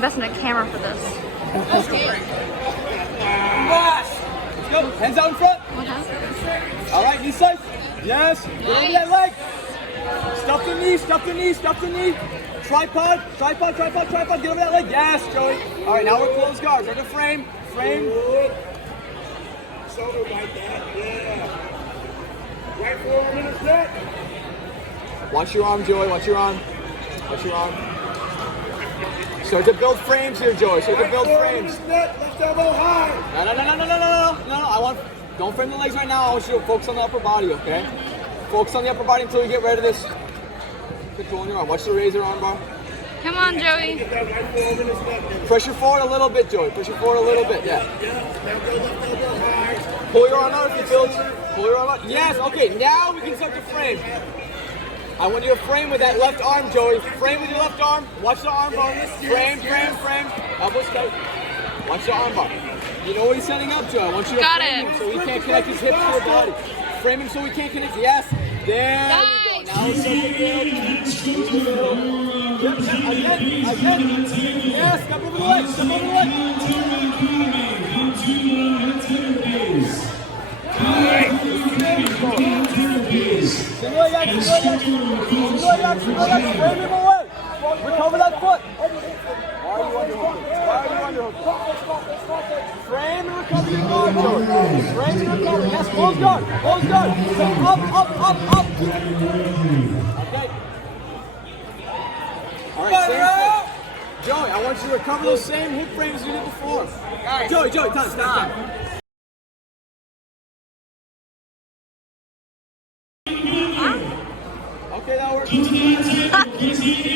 invest in a camera for this. Let's go. Hands out in front. Okay. All right, knee side. Yes. Get over that leg. Stuff the knee, stuff the knee, stuff the knee. Tripod, tripod, tripod, tripod. Get over that leg. Yes, Joey. All right, now we're closed guards. Under frame, frame. Shoulder like that, yeah. Right forward in a set. Watch your arm, Joey. Watch your arm. Watch your arm. Start to build frames here, Joey. Start to build frames. Left elbow high. No. I want. Don't frame the legs right now. I want you to focus on the upper body, okay? Focus on the upper body until you get rid of this. Controlling your arm. Watch the razor arm bar. Come on, Joey. Pressure forward a little bit, Joey. Pressure forward a little bit. Yeah. Pull your arm out if you feel it. Pull your arm out. Yes. Okay. Now we can start to frame. I want you to frame with that left arm, Joey. Frame with your left arm. Watch the arm bar. Frame, frame, frame. Elbows tight. Watch the arm bar. You know what he's setting up, Joey. I want you to frame him so he can't connect his hips to your body. Frame him so he can't connect. Yes. There we go. Now we're starting to build. Yep, again. Yes, step over the leg. Step over the leg. Single leg action. Frame him away. Recover that foot. Why are you underhooked? Frame and recover your guard, Joey. Frame and recover. Yes, close guard. Up. Okay. All right, same thing. Joey, I want you to recover those same hip frames you did before. Joey, time. Okay, that works. Keep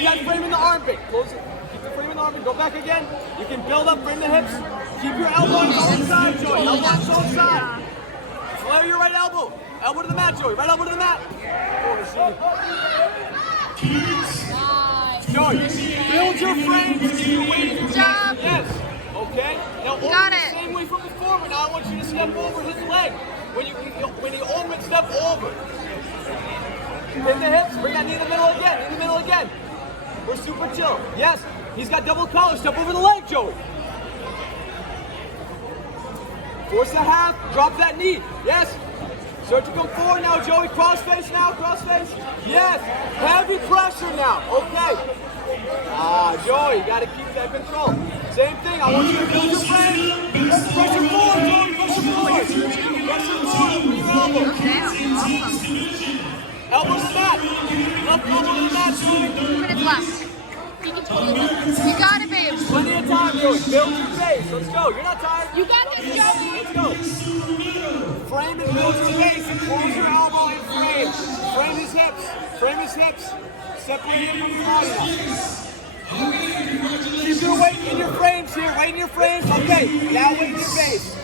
that frame in the armpit. Close it. Keep the frame in the armpit. Go back again. You can build up, bring the hips. Keep your elbow on the inside, Joey. Elbow on the inside. Flare your right elbow. Elbow to the mat, Joey. Right elbow to the mat. Joey, build your frame. Good job. Yes. Okay. Now over the same way from before, but now I want you to step over his leg. When you open, step over. Hit the hips, bring that knee in the middle again. We're super chill. Yes, he's got double collar. Step over the leg, Joey. Force the half, drop that knee. Yes. Start to come forward now, Joey. Cross face now, cross face. Yes. Heavy pressure now. Okay. Joey, you got to keep that control. Same thing. I want you to build your frame. Pressure forward, Joey. Pressure forward. Pressure forward with your elbow. Okay, awesome. Elbow to the mat. Left elbow to the mat, Joey. 2 minutes left. You got it, babe. Plenty of time, Joey. Build your face. Let's go. You're not tired. You got this, Joey. Let's go. Frame and build your face. And close your elbow and frame. Frame his hips. Frame his hips. Separate him from your body now. Keep your weight in your frames here. Right in your frames. Okay. Now weight in your face.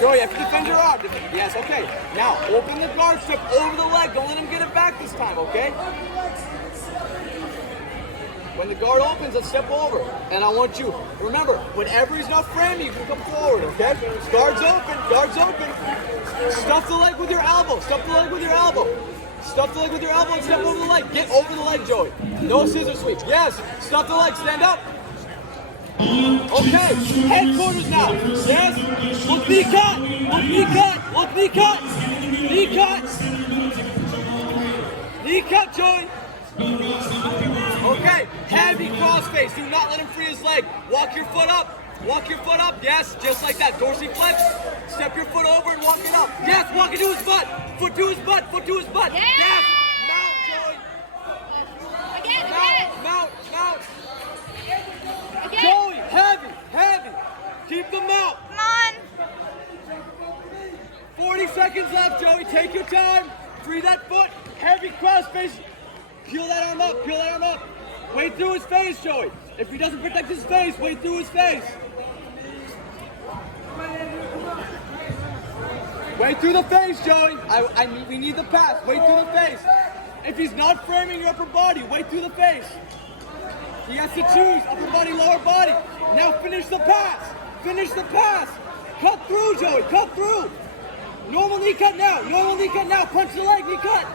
Joey, you have to defend your arm. Yes, okay. Now, open the guard, step over the leg. Don't let him get it back this time, okay? When the guard opens, let's step over. And I want you, remember, whenever he's not framing, you can come forward, okay? Guard's open. Stuff the leg with your elbow. Stuff the leg with your elbow and step over the leg. Get over the leg, Joey. No scissor sweep. Yes, stuff the leg, stand up. Okay, headquarters now. Yes, look knee cut. Knee cut, Joey. Okay, heavy cross face. Do not let him free his leg. Walk your foot up. Yes, just like that. Dorsiflex. Step your foot over and walk it up. Yes, walk it to his butt. Foot to his butt. Yeah. Yes. Mount, Joey. Again. Mount. Again. Joey, heavy. Keep them out. Come on. 40 seconds left, Joey. Take your time. Free that foot. Heavy cross face. Peel that arm up. Wait through his face, Joey. If he doesn't protect his face, wait through his face. Wait through the face, Joey. We need the pass. Wait through the face. If he's not framing your upper body, wait through the face. He has to choose upper body, lower body. Now finish the pass. Cut through, Joey. Normal knee cut now. Punch the leg, knee cut.